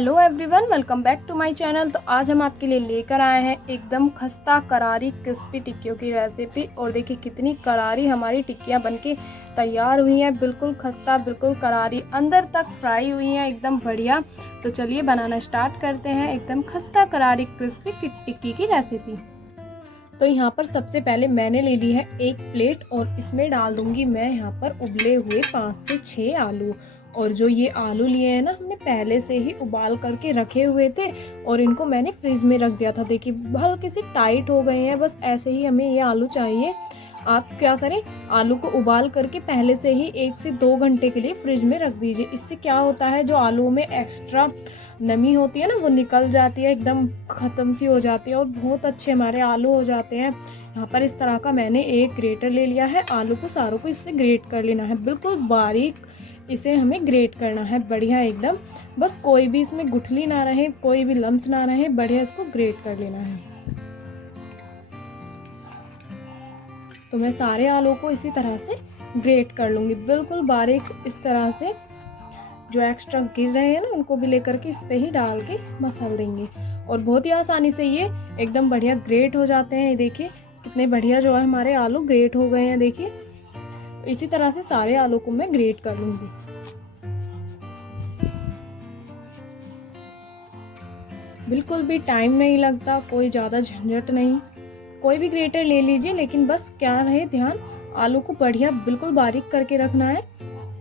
Hello everyone, welcome back to my channel. तो आज हम आपके लिए लेकर आए हैं एकदम खस्ता करारी क्रिस्पी टिक्कियों की रेसिपी। और देखिए कितनी करारी हमारी टिक्कियां बनके तैयार हुई हैं। बिल्कुल खस्ता, बिल्कुल करारी, अंदर तक फ्राई हुई हैं, एकदम बढ़िया। तो चलिए बनाना स्टार्ट करते हैं एकदम खस्ता करारी क्रिस्पी टिक्की की रेसिपी। तो यहाँ पर सबसे पहले मैंने ले ली है एक प्लेट और इसमें डाल दूंगी मैं यहाँ पर उबले हुए 5 से 6 आलू। और जो ये आलू लिए हैं ना, हमने पहले से ही उबाल करके रखे हुए थे और इनको मैंने फ्रिज में रख दिया था। देखिए हल्के से टाइट हो गए हैं, बस ऐसे ही हमें ये आलू चाहिए। आप क्या करें, आलू को उबाल करके पहले से ही 1 से 2 घंटे के लिए फ्रिज में रख दीजिए। इससे क्या होता है, जो आलू में एक्स्ट्रा नमी होती है ना, वो निकल जाती है, एकदम ख़त्म सी हो जाती है और बहुत अच्छे हमारे आलू हो जाते हैं। यहाँ पर इस तरह का मैंने एक ग्रेटर ले लिया है। आलू को सारों को इससे ग्रेट कर लेना है, बिल्कुल बारीक इसे हमें ग्रेट करना है, बढ़िया एकदम। बस कोई भी इसमें गुठली ना रहे, कोई भी लम्स ना रहे, बढ़िया इसको ग्रेट कर लेना है। तो मैं सारे आलू को इसी तरह से ग्रेट कर लूँगी, बिल्कुल बारीक इस तरह से। जो एक्स्ट्रा गिर रहे हैं ना, उनको भी लेकर के इस पे ही डाल के मसल देंगे और बहुत ही आसानी से ये एकदम बढ़िया ग्रेट हो जाते हैं। देखिए कितने बढ़िया जो है हमारे आलू ग्रेट हो गए हैं। देखिए इसी तरह से सारे आलू को मैं ग्रेट कर लूंगी। बिल्कुल भी टाइम नहीं लगता, कोई ज़्यादा झंझट नहीं। कोई भी ग्रेटर ले लीजिए, लेकिन बस क्या रहे ध्यान, आलू को बढ़िया बिल्कुल बारीक करके रखना है,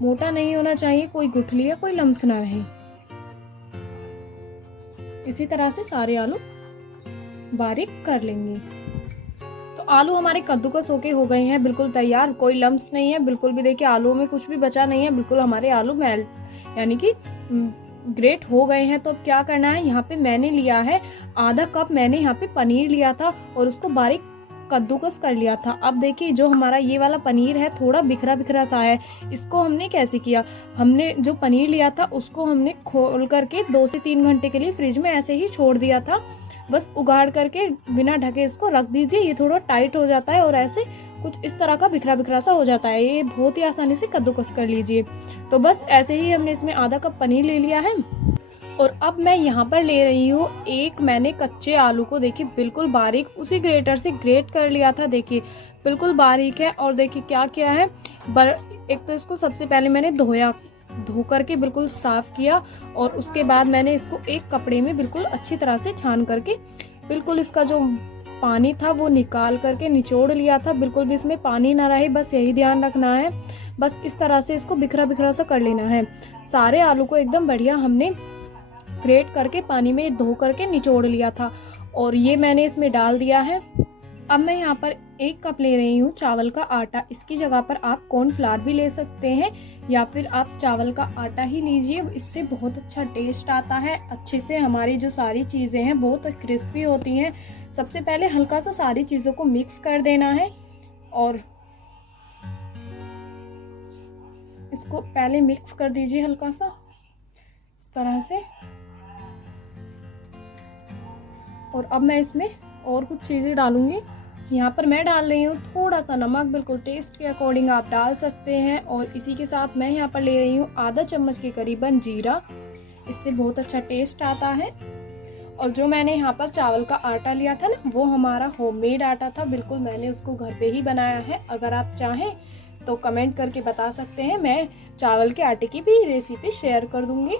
मोटा नहीं होना चाहिए, कोई गुठली या कोई लम्स ना रहे। इसी तरह से सारे आलू बारीक कर लेंगे। तो आलू हमारे कद्दूकस होके हो गए हैं, बिल्कुल तैयार, कोई लम्स नहीं है बिल्कुल भी। देखिए आलू में कुछ भी बचा नहीं है, बिल्कुल हमारे आलू मेल्ट यानी कि ग्रेट हो गए हैं। तो अब क्या करना है, यहाँ पे मैंने लिया है आधा कप, मैंने यहाँ पे पनीर लिया था और उसको बारीक कद्दूकस कर लिया था। अब देखिए जो हमारा ये वाला पनीर है थोड़ा बिखरा बिखरा सा है। इसको हमने कैसे किया, हमने जो पनीर लिया था उसको हमने खोल करके 2 से 3 घंटे के लिए फ्रिज में ऐसे ही छोड़ दिया था। बस उगाड़ करके बिना ढके इसको रख दीजिए, ये थोड़ा टाइट हो जाता है और ऐसे कुछ इस तरह का बिखरा बिखरा सा हो जाता है। ये बहुत ही आसानी से कद्दूकस कर लीजिए। तो बस ऐसे ही हमने इसमें आधा कप पनीर ले लिया है। और अब मैं यहाँ पर ले रही हूँ एक, मैंने कच्चे आलू को देखिए बिल्कुल बारीक उसी ग्रेटर से ग्रेट कर लिया था। देखिए बिल्कुल बारीक है। और देखिए क्या किया है, एक तो इसको सबसे पहले मैंने धो करके बिल्कुल साफ किया और उसके बाद मैंने इसको एक कपड़े में बिल्कुल अच्छी तरह से छान करके बिल्कुल इसका जो पानी था वो निकाल करके निचोड़ लिया था। बिल्कुल भी इसमें पानी ना रहे, बस यही ध्यान रखना है। बस इस तरह से इसको बिखरा बिखरा सा कर लेना है। सारे आलू को एकदम बढ़िया हमने ग्रेट करके पानी में धो करके निचोड़ लिया था और ये मैंने इसमें डाल दिया है। अब मैं यहाँ पर 1 कप ले रही हूँ चावल का आटा। इसकी जगह पर आप कॉर्नफ्लावर भी ले सकते हैं या फिर आप चावल का आटा ही लीजिए, इससे बहुत अच्छा टेस्ट आता है। अच्छे से हमारी जो सारी चीज़ें हैं बहुत क्रिस्पी होती हैं। सबसे पहले हल्का सा सारी चीज़ों को मिक्स कर देना है और इसको पहले मिक्स कर दीजिए हल्का सा इस तरह से। और अब मैं इसमें और कुछ चीज़ें डालूंगी। यहाँ पर मैं डाल रही हूँ थोड़ा सा नमक, बिल्कुल टेस्ट के अकॉर्डिंग आप डाल सकते हैं। और इसी के साथ मैं यहाँ पर ले रही हूँ आधा चम्मच के करीबन जीरा, इससे बहुत अच्छा टेस्ट आता है। और जो मैंने यहाँ पर चावल का आटा लिया था ना, वो हमारा होममेड आटा था, बिल्कुल मैंने उसको घर पे ही बनाया है। अगर आप चाहें तो कमेंट करके बता सकते हैं, मैं चावल के आटे की भी रेसिपी शेयर कर दूंगी।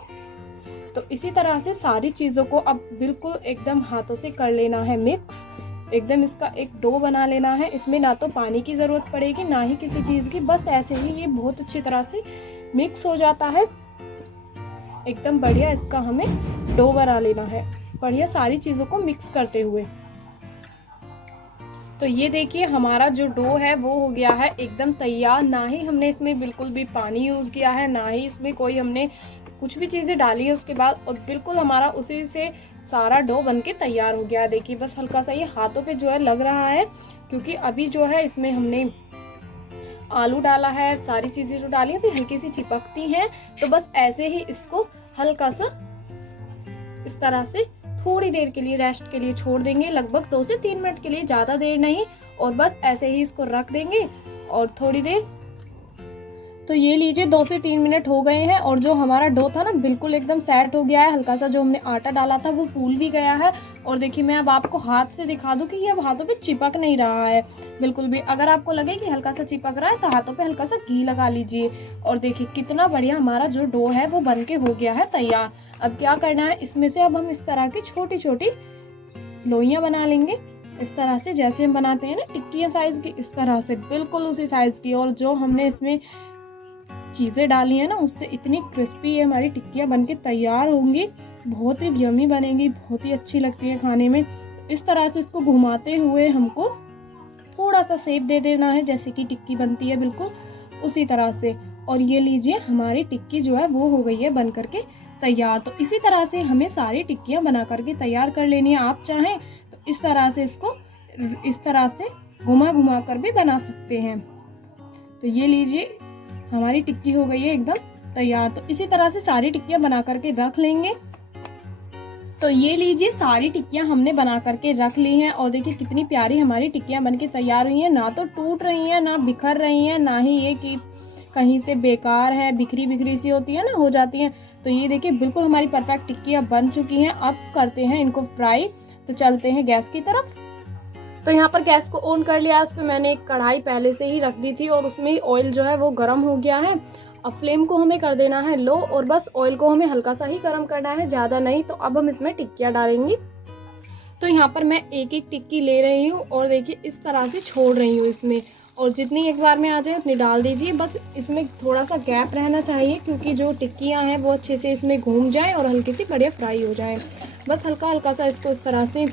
तो इसी तरह से सारी चीज़ों को अब बिल्कुल एकदम हाथों से कर लेना है मिक्स, एकदम इसका एक डो बना लेना है। इसमें ना तो पानी की ज़रूरत पड़ेगी ना ही किसी चीज़ की, बस ऐसे ही ये बहुत अच्छी तरह से मिक्स हो जाता है। एकदम बढ़िया इसका हमें डो बना लेना है, बढ़िया सारी चीज़ों को मिक्स करते हुए। तो ये देखिए हमारा जो डो है वो हो गया है एकदम तैयार। ना ही हमने इसमें बिल्कुल भी पानी यूज़ किया है, ना ही इसमें कोई हमने कुछ भी चीज़ें डाली है उसके बाद, और बिल्कुल हमारा उसी से सारा डो बनके तैयार हो गया है। देखिए बस हल्का सा ये हाथों पे जो है लग रहा है, क्योंकि अभी जो है इसमें हमने आलू डाला है, सारी चीज़ें जो डाली है तो हल्की सी चिपकती हैं। तो बस ऐसे ही इसको हल्का सा इस तरह से थोड़ी देर के लिए रेस्ट के लिए छोड़ देंगे, लगभग 2 से 3 मिनट के लिए, ज़्यादा देर नहीं। और बस ऐसे ही इसको रख देंगे और थोड़ी देर तो ये लीजिए 2 से 3 मिनट हो गए हैं और जो हमारा डो था ना बिल्कुल एकदम सेट हो गया है। हल्का सा जो हमने आटा डाला था वो फूल भी गया है। और देखिए मैं अब आपको हाथ से दिखा दूं कि ये अब हाथों पे चिपक नहीं रहा है बिल्कुल भी। अगर आपको लगे कि हल्का सा चिपक रहा है तो हाथों पे हल्का सा घी लगा लीजिए। और देखिए कितना बढ़िया हमारा जो डो है वो बन के हो गया है तैयार। अब क्या करना है, इसमें से अब हम इस तरह की छोटी छोटी लोइयां बना लेंगे। इस तरह से जैसे हम बनाते हैं ना टिक्कियाँ साइज की, इस तरह से बिल्कुल उसी साइज की। और जो हमने इसमें चीज़ें डाली हैं ना उससे इतनी क्रिस्पी ये हमारी टिक्कियाँ बनके तैयार होंगी। बहुत ही यम्मी बनेंगी, बहुत ही अच्छी लगती है खाने में। इस तरह से इसको घुमाते हुए हमको थोड़ा सा शेप दे देना है जैसे कि टिक्की बनती है बिल्कुल उसी तरह से। और ये लीजिए हमारी टिक्की जो है वो हो गई है बन करके तैयार। तो इसी तरह से हमें सारी टिक्कियाँ बना करके तैयार कर लेनी है। आप चाहें तो इस तरह से इसको इस तरह से घुमा घुमा कर भी बना सकते हैं। तो ये लीजिए हमारी टिक्की हो गई है एकदम तैयार। तो इसी तरह से सारी टिक्कियां बना करके रख लेंगे। तो ये लीजिए सारी टिक्कियां हमने बना करके रख ली हैं और देखिए कितनी प्यारी हमारी टिक्कियां बनके तैयार हुई हैं। ना तो टूट रही हैं, ना बिखर रही हैं, ना ही ये कि कहीं से बेकार है, बिखरी बिखरी सी होती है ना, हो जाती हैं। तो ये देखिए बिल्कुल हमारी परफेक्ट टिक्कियां बन चुकी हैं। अब करते हैं इनको फ्राई। तो चलते हैं गैस की तरफ। तो यहाँ पर गैस को ऑन कर लिया। उस पर मैंने एक कढ़ाई पहले से ही रख दी थी और उसमें ऑयल जो है वो गर्म हो गया है। अब फ्लेम को हमें कर देना है लो और बस ऑयल को हमें हल्का सा ही गर्म करना है, ज़्यादा नहीं। तो अब हम इसमें टिक्कियाँ डालेंगे। तो यहाँ पर मैं एक एक टिक्की ले रही हूँ और देखिए इस तरह से छोड़ रही हूँ इसमें। और जितनी एक बार में आ जाए उतनी डाल दीजिए। बस इसमें थोड़ा सा गैप रहना चाहिए क्योंकि जो टिक्कियाँ हैं वो अच्छे से इसमें घूम जाए और हल्की सी बढ़िया फ्राई हो जाए। बस हल्का हल्का सा इसको इस तरह से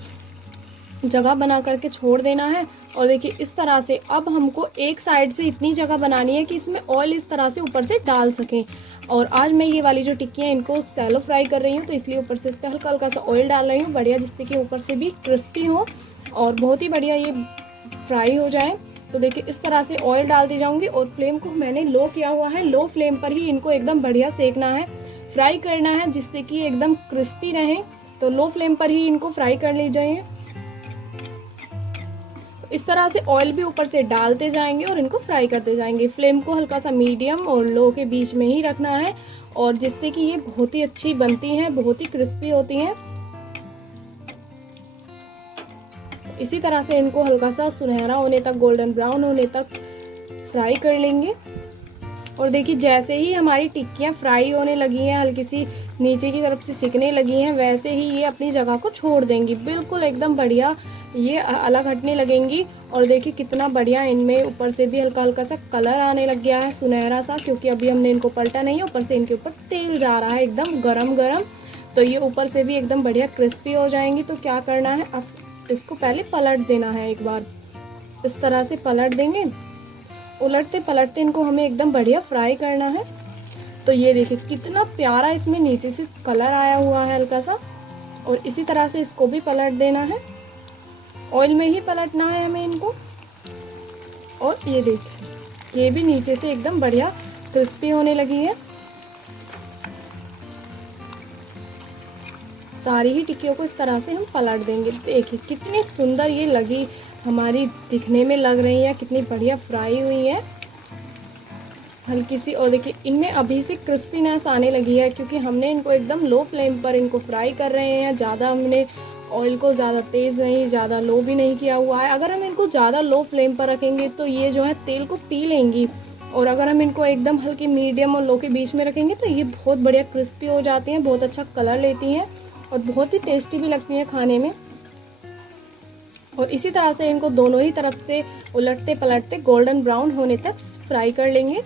जगह बना करके छोड़ देना है। और देखिए इस तरह से अब हमको एक साइड से इतनी जगह बनानी है कि इसमें ऑयल इस तरह से ऊपर से डाल सकें। और आज मैं ये वाली जो टिक्कियाँ इनको सैलो फ्राई कर रही हूँ तो इसलिए ऊपर से इस पर हल्का हल्का सा ऑयल डाल रही हूँ बढ़िया, जिससे कि ऊपर से भी क्रिस्पी हो और बहुत ही बढ़िया ये फ्राई हो जाए। तो देखिए इस तरह से ऑयल डालती जाऊँगी और फ्लेम को मैंने लो किया हुआ है। लो फ्लेम पर ही इनको एकदम बढ़िया सेकना है, फ्राई करना है, जिससे कि एकदम क्रिस्पी रहें। तो लो फ्लेम पर ही इनको फ्राई कर लीजिए। इस तरह से ऑयल भी ऊपर से डालते जाएंगे और इनको फ्राई करते जाएंगे। फ्लेम को हल्का सा मीडियम और लो के बीच में ही रखना है और जिससे कि ये बहुत ही अच्छी बनती हैं, बहुत ही क्रिस्पी होती हैं। इसी तरह से इनको हल्का सा सुनहरा होने तक, गोल्डन ब्राउन होने तक फ्राई कर लेंगे। और देखिए जैसे ही हमारी टिक्कियाँ फ्राई होने लगी हैं, हल्की सी नीचे की तरफ से सिकने लगी हैं, वैसे ही ये अपनी जगह को छोड़ देंगी। बिल्कुल एकदम बढ़िया ये अलग हटने लगेंगी। और देखिए कितना बढ़िया इनमें ऊपर से भी हल्का हल्का सा कलर आने लग गया है, सुनहरा सा, क्योंकि अभी हमने इनको पलटा नहीं है। ऊपर से इनके ऊपर तेल जा रहा है एकदम गरम गरम। तो ये ऊपर से भी एकदम बढ़िया क्रिस्पी हो जाएंगी। तो क्या करना है, अब इसको पहले पलट देना है एक बार। इस तरह से पलट देंगे, उलटते पलटते इनको हमें एकदम बढ़िया फ्राई करना है। तो ये देखिए कितना प्यारा इसमें नीचे से कलर आया हुआ है हल्का सा। और इसी तरह से इसको भी पलट देना है, ऑयल में ही पलटना है हमें इनको। और ये देखिए ये भी नीचे से एकदम बढ़िया क्रिस्पी होने लगी है। सारी ही टिक्कियों को इस तरह से हम पलट देंगे। देखिए कितनी सुंदर ये लगी, हमारी दिखने में लग रही है, कितनी बढ़िया फ्राई हुई है हल्की सी। और देखिए इनमें अभी से क्रिस्पीनेस आने लगी है क्योंकि हमने इनको एकदम लो फ्लेम पर इनको फ्राई कर रहे हैं। ज़्यादा हमने ऑयल को ज़्यादा तेज़ नहीं, ज़्यादा लो भी नहीं किया हुआ है। अगर हम इनको ज़्यादा लो फ्लेम पर रखेंगे तो ये जो है तेल को पी लेंगी। और अगर हम इनको एकदम हल्की मीडियम और लो के बीच में रखेंगे तो ये बहुत बढ़िया क्रिस्पी हो जाती हैं, बहुत अच्छा कलर लेती हैं और बहुत ही टेस्टी भी लगती हैं खाने में। और इसी तरह से इनको दोनों ही तरफ से उलटते पलटते गोल्डन ब्राउन होने तक फ्राई कर लेंगे।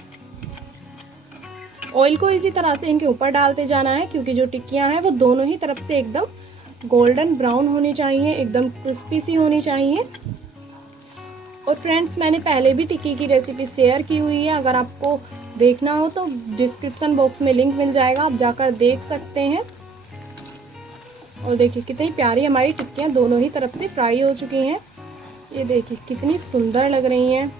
ऑयल को इसी तरह से इनके ऊपर डालते जाना है क्योंकि जो टिक्कियां हैं वो दोनों ही तरफ से एकदम गोल्डन ब्राउन होनी चाहिए, एकदम क्रिस्पी सी होनी चाहिए। और फ्रेंड्स मैंने पहले भी टिक्की की रेसिपी शेयर की हुई है, अगर आपको देखना हो तो डिस्क्रिप्शन बॉक्स में लिंक मिल जाएगा, आप जाकर देख सकते हैं। और देखिए कितनी प्यारी हमारी टिक्कियाँ दोनों ही तरफ से फ्राई हो चुकी हैं। ये देखिए कितनी सुंदर लग रही हैं।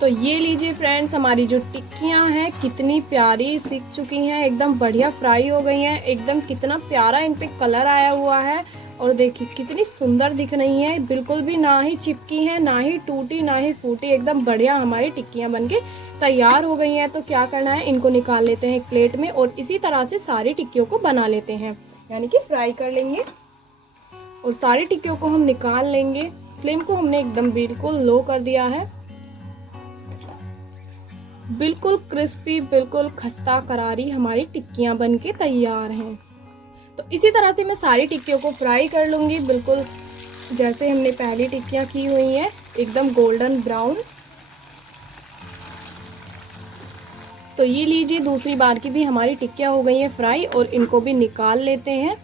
तो ये लीजिए फ्रेंड्स हमारी जो टिक्कियाँ हैं कितनी प्यारी सीख चुकी हैं, एकदम बढ़िया फ्राई हो गई हैं, एकदम कितना प्यारा इन पे कलर आया हुआ है। और देखिए कितनी सुंदर दिख रही हैं, बिल्कुल भी ना ही चिपकी हैं, ना ही टूटी, ना ही फूटी, एकदम बढ़िया हमारी टिक्कियाँ बनके तैयार हो गई हैं। तो क्या करना है, इनको निकाल लेते हैं एक प्लेट में और इसी तरह से सारी टिक्कियों को बना लेते हैं, यानी कि फ्राई कर लेंगे। और सारी टिक्कियों को हम निकाल लेंगे। फ्लेम को हमने एकदम बिल्कुल लो कर दिया है। बिल्कुल क्रिस्पी, बिल्कुल खस्ता करारी हमारी टिक्कियाँ बनके तैयार हैं। तो इसी तरह से मैं सारी टिक्कियों को फ्राई कर लूँगी, बिल्कुल जैसे हमने पहली टिक्कियाँ की हुई हैं, एकदम गोल्डन ब्राउन। तो ये लीजिए, दूसरी बार की भी हमारी टिक्कियाँ हो गई हैं फ्राई और इनको भी निकाल लेते हैं।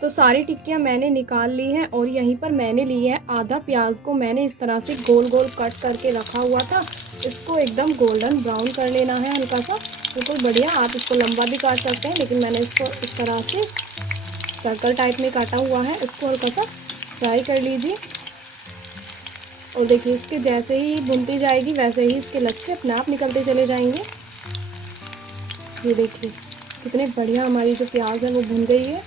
तो सारी टिक्कियाँ मैंने निकाल ली हैं और यहीं पर मैंने ली है आधा प्याज को मैंने इस तरह से गोल गोल कट करके रखा हुआ था। इसको एकदम गोल्डन ब्राउन कर लेना है हल्का सा, बिल्कुल बढ़िया। आप इसको लंबा भी काट सकते हैं, लेकिन मैंने इसको इस तरह से सर्कल टाइप में काटा हुआ है। इसको हल्का सा फ्राई कर लीजिए और देखिए इसके जैसे ही भुनती जाएगी वैसे ही इसके लच्छे अपने आप निकलते चले जाएंगे। ये देखिए कितने बढ़िया हमारी जो प्याज है वो भुन गई है,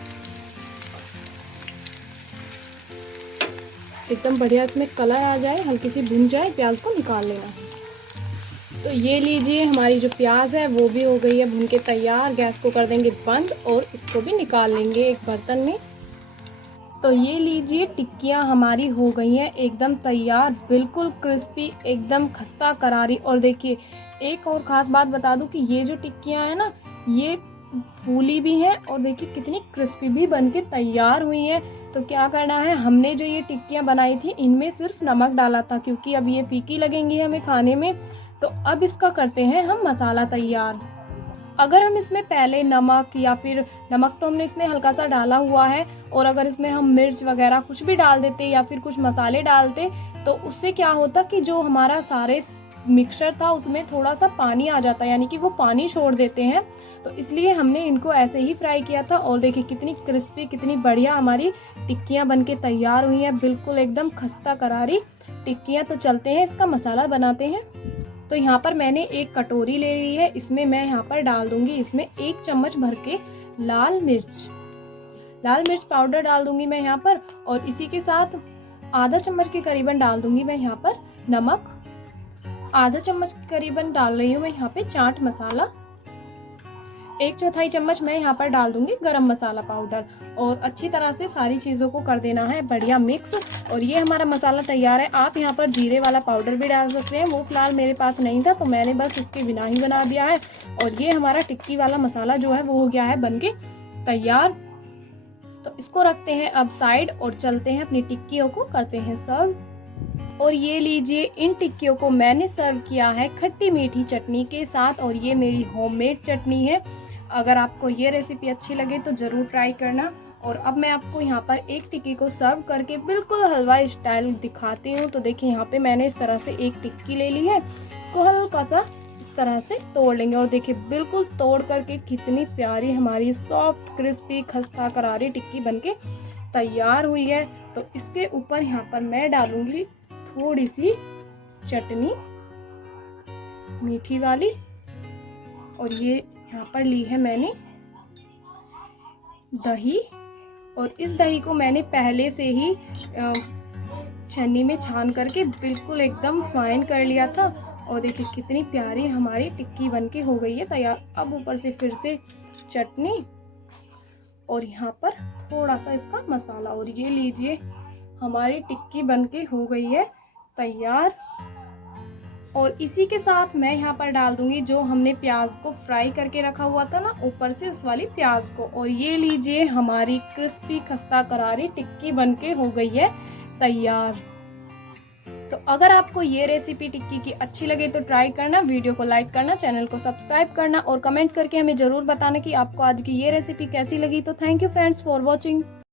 एकदम बढ़िया। इसमें कलर आ जाए, हल्की सी भुन जाए, प्याज को निकाल लेना। तो ये लीजिए हमारी जो प्याज है वो भी हो गई है भुन के तैयार। गैस को कर देंगे बंद और इसको भी निकाल लेंगे एक बर्तन में। तो ये लीजिए टिक्कियाँ हमारी हो गई हैं एकदम तैयार, बिल्कुल क्रिस्पी, एकदम खस्ता करारी। और देखिए एक और ख़ास बात बता दूं कि ये जो टिक्कियाँ हैं ना, ये फूली भी हैं और देखिए कितनी क्रिस्पी भी बनके तैयार हुई हैं। तो क्या करना है, हमने जो ये टिक्कियाँ बनाई थी इनमें सिर्फ नमक डाला था, क्योंकि अब ये फीकी लगेंगी हमें खाने में। तो अब इसका करते हैं हम मसाला तैयार। अगर हम इसमें पहले नमक या फिर नमक तो हमने इसमें हल्का सा डाला हुआ है, और अगर इसमें हम मिर्च वगैरह कुछ भी डाल देते या फिर कुछ मसाले डालते तो उससे क्या होता कि जो हमारा सारे मिक्सचर था उसमें थोड़ा सा पानी आ जाता, यानी कि वो पानी छोड़ देते हैं। तो इसलिए हमने इनको ऐसे ही फ्राई किया था। और देखिए कितनी क्रिस्पी, कितनी बढ़िया हमारी टिक्कियाँ बनके तैयार हुई हैं, बिल्कुल एकदम खस्ता करारी टिक्कियाँ। तो चलते हैं इसका मसाला बनाते हैं। तो यहाँ पर मैंने एक कटोरी ले ली है, इसमें मैं यहाँ पर डाल दूंगी इसमें 1 चम्मच भर के लाल मिर्च पाउडर डाल दूंगी मैं यहाँ पर। और इसी के साथ आधा चम्मच के करीबन डाल दूंगी मैं यहाँ पर नमक, आधा चम्मच के करीबन डाल रही हूँ मैं यहाँ पे चाट मसाला, 1/4 चम्मच मैं यहाँ पर डाल दूंगी गरम मसाला पाउडर। और अच्छी तरह से सारी चीज़ों को कर देना है बढ़िया मिक्स। और ये हमारा मसाला तैयार है। आप यहाँ पर जीरे वाला पाउडर भी डाल सकते हैं, वो फिलहाल मेरे पास नहीं था तो मैंने बस उसके बिना ही बना दिया है। और ये हमारा टिक्की वाला मसाला जो है वो हो गया है बनके तैयार। तो इसको रखते हैं अब साइड और चलते हैं अपनी टिक्कियों को करते हैं सर्व। और ये लीजिए इन टिक्कियों को मैंने सर्व किया है खट्टी मीठी चटनी के साथ, और ये मेरी होममेड चटनी है। अगर आपको ये रेसिपी अच्छी लगे तो ज़रूर ट्राई करना। और अब मैं आपको यहाँ पर एक टिक्की को सर्व करके बिल्कुल हलवा स्टाइल दिखाती हूँ। तो देखिए यहाँ पे मैंने इस तरह से एक टिक्की ले ली है, इसको हल्का सा इस तरह से तोड़ लेंगे। और देखिए बिल्कुल तोड़ करके कितनी प्यारी हमारी सॉफ्ट क्रिस्पी खस्ता करारी टिक्की बनके तैयार हुई है। तो इसके ऊपर यहाँ पर मैं डालूंगी थोड़ी सी चटनी मीठी वाली। और ये यहाँ पर ली है मैंने दही, और इस दही को मैंने पहले से ही छन्नी में छान करके बिल्कुल एकदम फाइन कर लिया था। और देखिए कितनी प्यारी हमारी टिक्की बनके हो गई है तैयार। अब ऊपर से फिर से चटनी और यहाँ पर थोड़ा सा इसका मसाला, और ये लीजिए हमारी टिक्की बनके हो गई है तैयार। और इसी के साथ मैं यहाँ पर डाल दूंगी जो हमने प्याज को फ्राई करके रखा हुआ था ना, ऊपर से उस वाली प्याज को। और ये लीजिए हमारी क्रिस्पी खस्ता करारी टिक्की बनके हो गई है तैयार। तो अगर आपको ये रेसिपी टिक्की की अच्छी लगे तो ट्राई करना, वीडियो को लाइक करना, चैनल को सब्सक्राइब करना और कमेंट करके हमें ज़रूर बताना कि आपको आज की ये रेसिपी कैसी लगी। तो thank you friends for watching.